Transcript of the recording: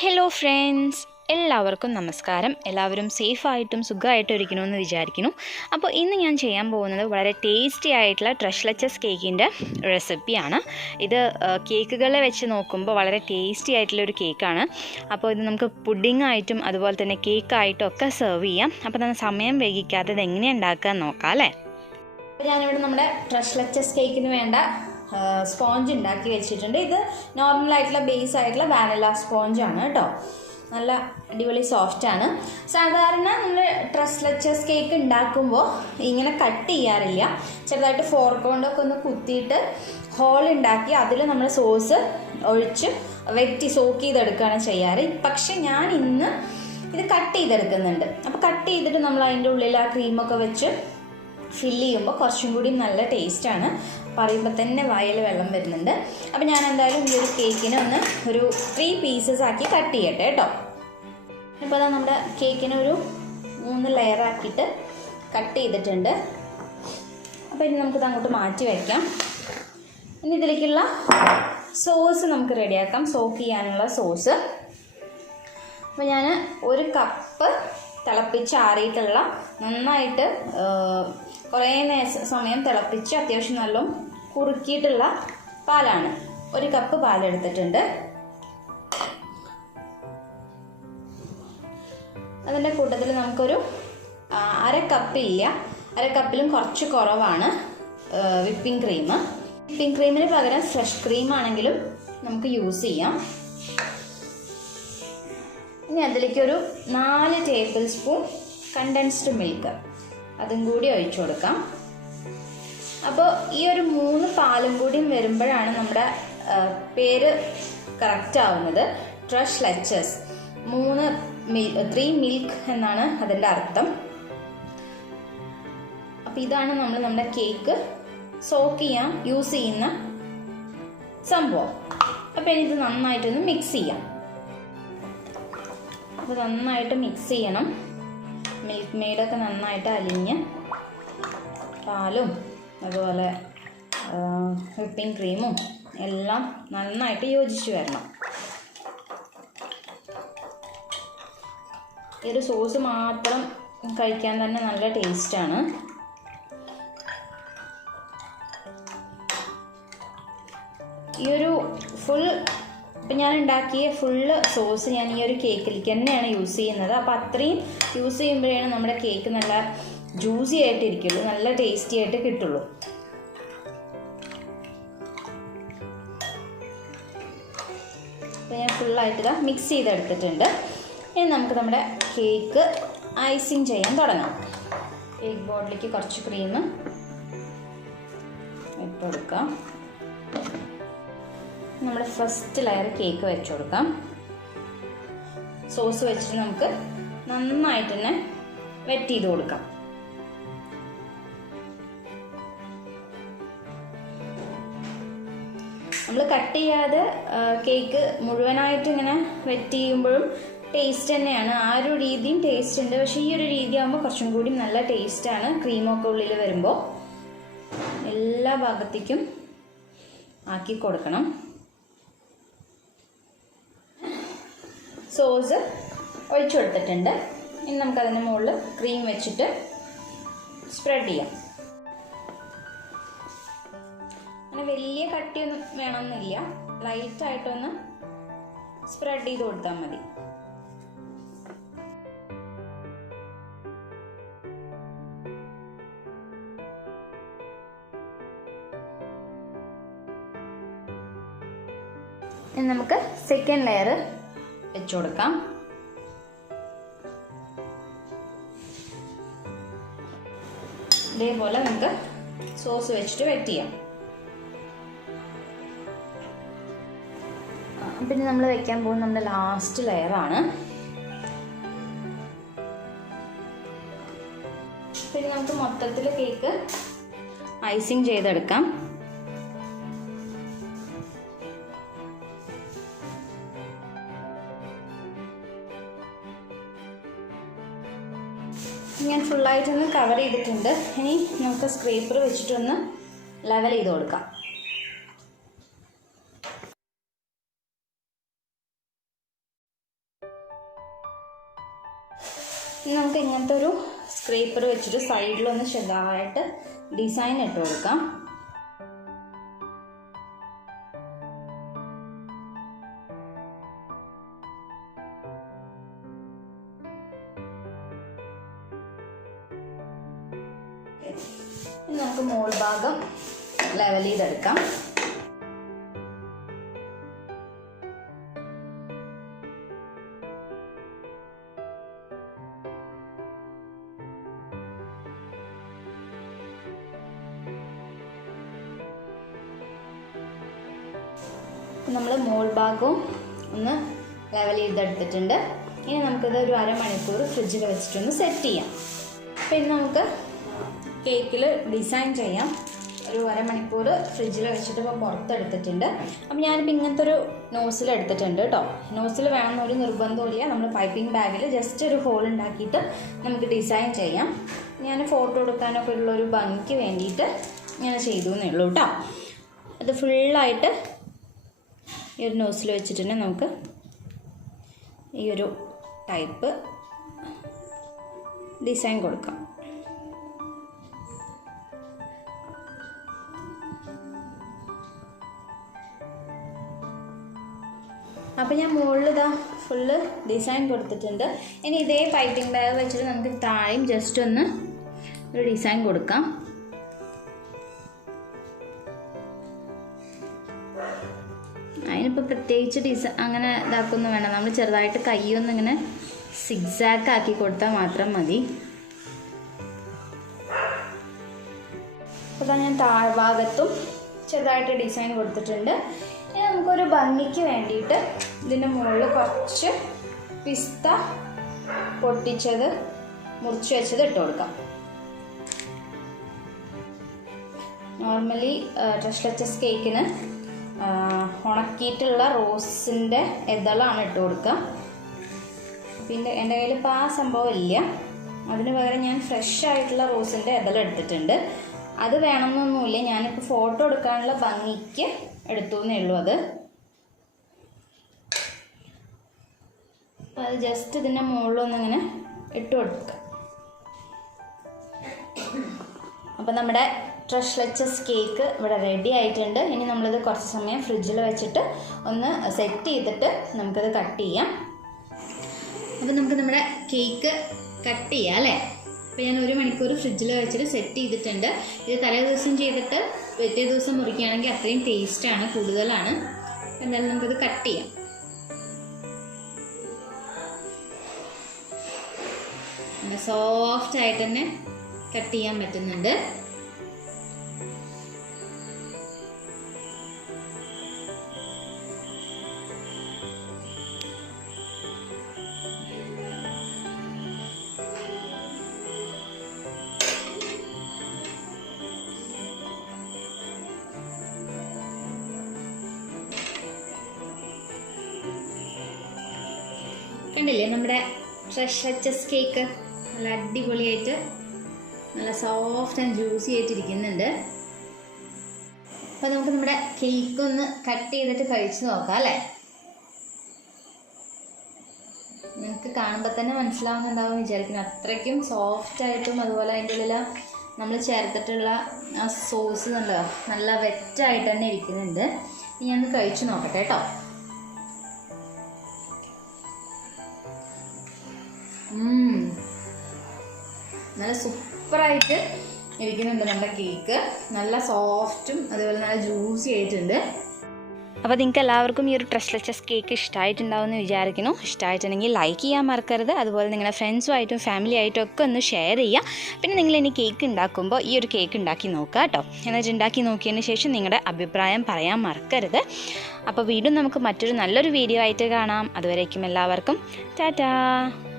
Hello friends, എല്ലാവർക്കും നമസ്കാരം. എല്ലാവരും സേഫായിട്ടും സുഖമായിട്ടും ഇരിക്കണമെന്ന് വിചാരിക്കുന്നു. അപ്പോൾ ഇന്ന് ഞാൻ ചെയ്യാൻ പോകുന്നത് വളരെ ടേസ്റ്റി ആയിട്ടുള്ള ട്രെസ്ലെച്ചസ് കേക്കിൻ്റെ റെസിപ്പിയാണ്. ഇത് കേക്കുകളെ വെച്ച് നോക്കുമ്പോൾ വളരെ ടേസ്റ്റി ആയിട്ടുള്ളൊരു കേക്കാണ്. അപ്പോൾ ഇത് നമുക്ക് പുഡിങ്ങായിട്ടും അതുപോലെ തന്നെ കേക്കായിട്ടും ഒക്കെ സെർവ് ചെയ്യാം. അപ്പോൾ നമ്മൾ സമയം വൈകിക്കാതെ ഇത് എങ്ങനെയാണ് ഉണ്ടാക്കുക നോക്കാം അല്ലേ. അപ്പോൾ ഞാനിവിടെ നമ്മുടെ ട്രെസ്ലെച്ചസ് കേക്കിന് വേണ്ട സ്പോഞ്ച് ഉണ്ടാക്കി വെച്ചിട്ടുണ്ട്. ഇത് നോർമലായിട്ടുള്ള ബേസ് ആയിട്ടുള്ള വാനില സ്പോഞ്ചാണ് കേട്ടോ. നല്ല അടിപൊളി സോഫ്റ്റാണ്. സാധാരണ നമ്മൾ ട്രെസ്ലെച്ചസ് കേക്ക് ഉണ്ടാക്കുമ്പോൾ ഇങ്ങനെ കട്ട് ചെയ്യാറില്ല. ചെറുതായിട്ട് ഫോർക്ക് കൊണ്ടൊക്കെ ഒന്ന് കുത്തിയിട്ട് ഹോൾ ഉണ്ടാക്കി അതിൽ നമ്മൾ സോസ് ഒഴിച്ച് വെറ്റി സോക്ക് ചെയ്തെടുക്കുകയാണ് ചെയ്യാറ്. പക്ഷെ ഞാൻ ഇന്ന് ഇത് കട്ട് ചെയ്തെടുക്കുന്നുണ്ട്. അപ്പോൾ കട്ട് ചെയ്തിട്ട് നമ്മൾ അതിൻ്റെ ഉള്ളിൽ ആ ക്രീമൊക്കെ വെച്ച് ഫില്ല് ചെയ്യുമ്പോൾ കുറച്ചും കൂടി നല്ല ടേസ്റ്റാണ്. പറയുമ്പോൾ തന്നെ വായിൽ വെള്ളം വരുന്നുണ്ട്. അപ്പോൾ ഞാൻ എന്തായാലും ഈ ഒരു കേക്കിനെ ഒന്ന് ഒരു 3 പീസസ് ആക്കി കട്ട് ചെയ്യട്ടെ കേട്ടോ. ഇപ്പോൾ അതാ നമ്മുടെ കേക്കിനെ ഒരു 3 ലെയറാക്കിയിട്ട് കട്ട് ചെയ്തിട്ടുണ്ട്. അപ്പോൾ ഇനി നമുക്കിത് അങ്ങോട്ട് മാറ്റി വയ്ക്കാം. ഇനി ഇതിലേക്കുള്ള സോസ് നമുക്ക് റെഡിയാക്കാം. സോക്ക് ചെയ്യാനുള്ള സോസ്. അപ്പോൾ ഞാൻ 1 കപ്പ് തിളപ്പിച്ചാറിയിട്ടുള്ള നന്നായിട്ട് കുറേ സമയം തിളപ്പിച്ച് അത്യാവശ്യം നല്ല കുറുക്കിയിട്ടുള്ള പാലാണ്. 1 കപ്പ് പാലെടുത്തിട്ടുണ്ട്. അതിൻ്റെ കൂട്ടത്തിൽ നമുക്കൊരു 1/2 കപ്പില്ല, 1/2 കപ്പിലും കുറച്ച് കുറവാണ് വിപ്പിംഗ് ക്രീം. വിപ്പിംഗ് ക്രീമിന് പകരം ഫ്രഷ് ക്രീം ആണെങ്കിലും നമുക്ക് യൂസ് ചെയ്യാം. ഇനി അതിലേക്കൊരു 4 ടേബിൾ സ്പൂൺ കണ്ടൻസ്ഡ് മിൽക്ക് അതും കൂടി ഒഴിച്ചു കൊടുക്കാം. അപ്പോൾ ഈ ഒരു 3 പാലും കൂടി വരുമ്പോഴാണ് നമ്മുടെ പേര് കറക്റ്റ് ആവുന്നത്. ട്രെസ്ലെച്ചസ് 3 മിൽക്ക് എന്നാണ് അതിൻ്റെ അർത്ഥം. അപ്പോൾ ഇതാണ് നമ്മൾ നമ്മുടെ കേക്ക് സോക്ക് ചെയ്യാൻ യൂസ് ചെയ്യുന്ന സംഭവം. അപ്പോൾ ഇനി ഇത് നന്നായിട്ടൊന്ന് മിക്സ് ചെയ്യാം. അപ്പോൾ നന്നായിട്ട് മിക്സ് ചെയ്യണം. മിൽക്ക് മെയ്ഡൊക്കെ നന്നായിട്ട് അലിഞ്ഞ് പാലും അതുപോലെ വിപ്പിംഗ് ക്രീമും എല്ലാം നന്നായിട്ട് യോജിച്ച് വരണം. ഈ ഒരു സോസ് മാത്രം കഴിക്കാൻ തന്നെ നല്ല ടേസ്റ്റാണ്. ഈ ഒരു ഫുൾ ഇപ്പം ഞാൻ ഉണ്ടാക്കിയ ഫുള്ള് സോസ് ഞാൻ ഈ ഒരു കേക്കിലേക്ക് തന്നെയാണ് യൂസ് ചെയ്യുന്നത്. അപ്പോൾ അത്രയും യൂസ് ചെയ്യുമ്പോഴാണ് നമ്മുടെ കേക്ക് നല്ല ജ്യൂസി ആയിട്ടിരിക്കുള്ളൂ, നല്ല ടേസ്റ്റി ആയിട്ട് കിട്ടുള്ളൂ. അപ്പോൾ ഞാൻ ഫുള്ളായിട്ട് മിക്സ് ചെയ്തെടുത്തിട്ടുണ്ട്. ഇനി നമുക്ക് നമ്മുടെ കേക്ക് ഐസിങ് ചെയ്യാൻ തുടങ്ങാം. കേക്ക് ബോർഡിലേക്ക് കുറച്ച് ക്രീം ഇട്ട് കൊടുക്കാം. നമ്മുടെ ഫസ്റ്റ് ലെയർ കേക്ക് വെച്ച് കൊടുക്കാം. സോസ് വെച്ചിട്ട് നമുക്ക് നന്നായിട്ട് തന്നെ വെറ്റ് ചെയ്ത് കൊടുക്കാം. നമ്മൾ കട്ട് ചെയ്യാതെ കേക്ക് മുഴുവനായിട്ട് ഇങ്ങനെ വെറ്റ് ചെയ്യുമ്പോഴും ടേസ്റ്റ് തന്നെയാണ്. ആ ഒരു രീതിയും ടേസ്റ്റ് ഉണ്ട്. പക്ഷേ ഈ ഒരു രീതി ആകുമ്പോൾ കുറച്ചും കൂടി നല്ല ടേസ്റ്റാണ്. ക്രീമൊക്കെ ഉള്ളിൽ വരുമ്പോൾ എല്ലാ ഭാഗത്തേക്കും ആക്കി കൊടുക്കണം. സോസ് ഒഴിച്ചു കൊടുത്തിട്ടുണ്ട്. ഇനി നമുക്കതിൻ്റെ മുകളിൽ ക്രീം വെച്ചിട്ട് സ്പ്രെഡ് ചെയ്യാം. അങ്ങനെ വലിയ കട്ടിയൊന്നും വേണമെന്നില്ല, ലൈറ്റായിട്ടൊന്ന് സ്പ്രെഡ് ചെയ്ത് കൊടുത്താൽ മതി. ഇനി നമുക്ക് സെക്കൻഡ് ലെയർ വെച്ചു കൊടുക്കാം. ഇതേപോലെ നമുക്ക് സോസ് വെച്ചിട്ട് വെറ്റ് ചെയ്യാം. പിന്നെ നമ്മൾ വെക്കാൻ പോകുന്ന നമ്മുടെ ലാസ്റ്റ് ലെയറാണ്. പിന്നെ നമുക്ക് മൊത്തത്തിൽ കേക്ക് ഐസിങ് ചെയ്തെടുക്കാം. ഞാൻ ഫുള്ളായിട്ടൊന്ന് കവർ ചെയ്തിട്ടുണ്ട്. ഇനി നമുക്ക് സ്ക്രേപ്പർ വെച്ചിട്ടൊന്ന് ലെവൽ ചെയ്ത് കൊടുക്കാം. ഇനി നമുക്ക് ഇങ്ങനത്തെ ഒരു സ്ക്രേപ്പർ വെച്ചിട്ട് സൈഡിലൊന്ന് ചെറുതായിട്ട് ഡിസൈൻ ഇട്ട് കൊടുക്കാം. ഇനി നമുക്ക് മോൾ ഭാഗം ലെവൽ ചെയ്തെടുക്കാം. നമ്മൾ മോൾ ഭാഗവും ഒന്ന് ലെവൽ ചെയ്തെടുത്തിട്ടുണ്ട്. ഇനി നമുക്കിത് ഒരു അരമണിക്കൂർ ഫ്രിഡ്ജിൽ വെച്ചിട്ടൊന്ന് സെറ്റ് ചെയ്യാം. പിന്നെ നമുക്ക് കേക്കിൽ ഡിസൈൻ ചെയ്യാം. ഒരു അരമണിക്കൂർ ഫ്രിഡ്ജിൽ വെച്ചിട്ട് ഇപ്പോൾ പുറത്തെടുത്തിട്ടുണ്ട്. അപ്പം ഞാനിപ്പോൾ ഇങ്ങനത്തെ ഒരു നോസിൽ എടുത്തിട്ടുണ്ട് കേട്ടോ. നോസിൽ വേണമെന്നൊരു നിർബന്ധമില്ല. നമ്മൾ പൈപ്പിംഗ് ബാഗിൽ ജസ്റ്റ് ഒരു ഹോൾ ഉണ്ടാക്കിയിട്ട് നമുക്ക് ഡിസൈൻ ചെയ്യാം. ഞാൻ ഫോട്ടോ എടുക്കാനൊക്കെ ഉള്ളൊരു ഭംഗിക്ക് വേണ്ടിയിട്ട് ഇങ്ങനെ ചെയ്തു എന്നേ ഉള്ളൂ കേട്ടോ. അത് ഫുള്ളായിട്ട് ഈ ഒരു നോസിൽ വെച്ചിട്ട് നമുക്ക് ഈ ഒരു ടൈപ്പ് ഡിസൈൻ കൊടുക്കാം. അപ്പോൾ ഞാൻ മുകളിൽ ഇതാ ഫുള്ള് ഡിസൈൻ കൊടുത്തിട്ടുണ്ട്. ഇനി ഇതേ പൈപ്പിംഗ് ബാഗ് വെച്ചിട്ട് നമുക്ക് താഴെയും ജസ്റ്റ് ഒന്ന് ഒരു ഡിസൈൻ കൊടുക്കാം. അതിനിപ്പോൾ പ്രത്യേകിച്ച് അങ്ങനെ ഇതാക്കൊന്നും വേണ്ട. നമ്മൾ ചെറുതായിട്ട് കൈയൊന്നും ഇങ്ങനെ സിഗ്സാക്ക് ആക്കി കൊടുത്താൽ മാത്രം മതി. അപ്പോൾ ഞാൻ താഴ്ഭാഗത്തും ചെറുതായിട്ട് ഡിസൈൻ കൊടുത്തിട്ടുണ്ട്. ഇനി നമുക്കൊരു ഭംഗിക്ക് വേണ്ടിയിട്ട് ഇതിൻ്റെ മുകളിൽ കുറച്ച് പിസ്ത പൊട്ടിച്ചത് മുറിച്ച് വെച്ചത് ഇട്ട് കൊടുക്കാം. നോർമലി ട്രെസ്ലെച്ചസ് കേക്കിന് ഉണക്കിയിട്ടുള്ള റോസിൻ്റെ ഇതളാണ് ഇട്ട് കൊടുക്കുക. പിന്നെ എൻ്റെ കയ്യിൽ ഇപ്പോൾ ആ സംഭവം ഇല്ല. അതിന് പകരം ഞാൻ ഫ്രഷ് ആയിട്ടുള്ള റോസിൻ്റെ ഇതൾ എടുത്തിട്ടുണ്ട്. അത് വേണമെന്നൊന്നുമില്ല, ഞാനിപ്പോൾ ഫോട്ടോ എടുക്കാനുള്ള ഭംഗിക്ക് എടുത്തു എന്നേ ഉള്ളൂ. അപ്പോൾ അത് ജസ്റ്റ് ഇതിൻ്റെ മുകളിലൊന്നിങ്ങനെ ഇട്ട് കൊടുക്കുക. അപ്പോൾ നമ്മുടെ ട്രെസ്ലെച്ചസ് കേക്ക് ഇവിടെ റെഡി ആയിട്ടുണ്ട്. ഇനി നമ്മളിത് കുറച്ച് സമയം ഫ്രിഡ്ജിൽ വെച്ചിട്ട് ഒന്ന് സെറ്റ് ചെയ്തിട്ട് നമുക്കത് കട്ട് ചെയ്യാം. അപ്പോൾ നമുക്ക് നമ്മുടെ കേക്ക് കട്ട് ചെയ്യാം അല്ലേ. അപ്പോൾ ഞാൻ 1 മണിക്കൂർ ഫ്രിഡ്ജിൽ വെച്ചിട്ട് സെറ്റ് ചെയ്തിട്ടുണ്ട്. ഇത് തലേ ദിവസം ചെയ്തിട്ട് പിറ്റേ ദിവസം മുറിക്കുകയാണെങ്കിൽ അത്രയും ടേസ്റ്റാണ്, കൂടുതലാണ്. എന്തായാലും നമുക്കത് കട്ട് ചെയ്യാം. നല്ല സോഫ്റ്റ് ആയിട്ട് തന്നെ കട്ട് ചെയ്യാൻ പറ്റുന്നുണ്ട്. കണ്ടില്ലേ നമ്മുടെ ട്രെസ്ലെച്ചസ് കേക്ക് നല്ല അടിപൊളിയായിട്ട് നല്ല സോഫ്റ്റ് ആൻഡ് ജ്യൂസി ആയിട്ടിരിക്കുന്നുണ്ട്. അപ്പോൾ നമുക്ക് നമ്മുടെ കേക്ക് ഒന്ന് കട്ട് ചെയ്തിട്ട് കഴിച്ച് നോക്കാം അല്ലേ. നിങ്ങൾക്ക് കാണുമ്പോൾ തന്നെ മനസ്സിലാവുന്നുണ്ടാവും വിചാരിക്കുന്നു. അത്രയ്ക്കും സോഫ്റ്റായിട്ടും അതുപോലെ അതിൻ്റെ ഉള്ളിൽ നമ്മൾ ചേർത്തിട്ടുള്ള ആ സോസ് നല്ല വെറ്റായിട്ട് തന്നെ ഇരിക്കുന്നുണ്ട്. ഞാനൊന്ന് കഴിച്ച് നോക്കട്ടെ കേട്ടോ. നല്ല സൂപ്പറായിട്ട് ഇരിക്കുന്നുണ്ട് നമ്മുടെ കേക്ക്. നല്ല സോഫ്റ്റും അതുപോലെ നല്ല ജ്യൂസി ആയിട്ടുണ്ട്. അപ്പോൾ നിങ്ങൾക്ക് എല്ലാവർക്കും ഈ ഒരു ട്രെസ്ലെച്ചസ് കേക്ക് ഇഷ്ടമായിട്ടുണ്ടാവുമെന്ന് വിചാരിക്കുന്നു. ഇഷ്ടമായിട്ടുണ്ടെങ്കിൽ ലൈക്ക് ചെയ്യാൻ മറക്കരുത്. അതുപോലെ നിങ്ങളുടെ ഫ്രണ്ട്സുമായിട്ടും ഫാമിലി ആയിട്ടും ഒക്കെ ഒന്ന് ഷെയർ ചെയ്യുക. പിന്നെ നിങ്ങൾ ഇനി കേക്ക് ഉണ്ടാക്കുമ്പോൾ ഈ ഒരു കേക്ക് ഉണ്ടാക്കി നോക്കുക കേട്ടോ. എന്നിട്ട് ഉണ്ടാക്കി നോക്കിയതിന് ശേഷം നിങ്ങളുടെ അഭിപ്രായം പറയാൻ മറക്കരുത്. അപ്പോൾ വീണ്ടും നമുക്ക് മറ്റൊരു നല്ലൊരു വീഡിയോ ആയിട്ട് കാണാം. അതുവരേക്കും എല്ലാവർക്കും ടാറ്റാ.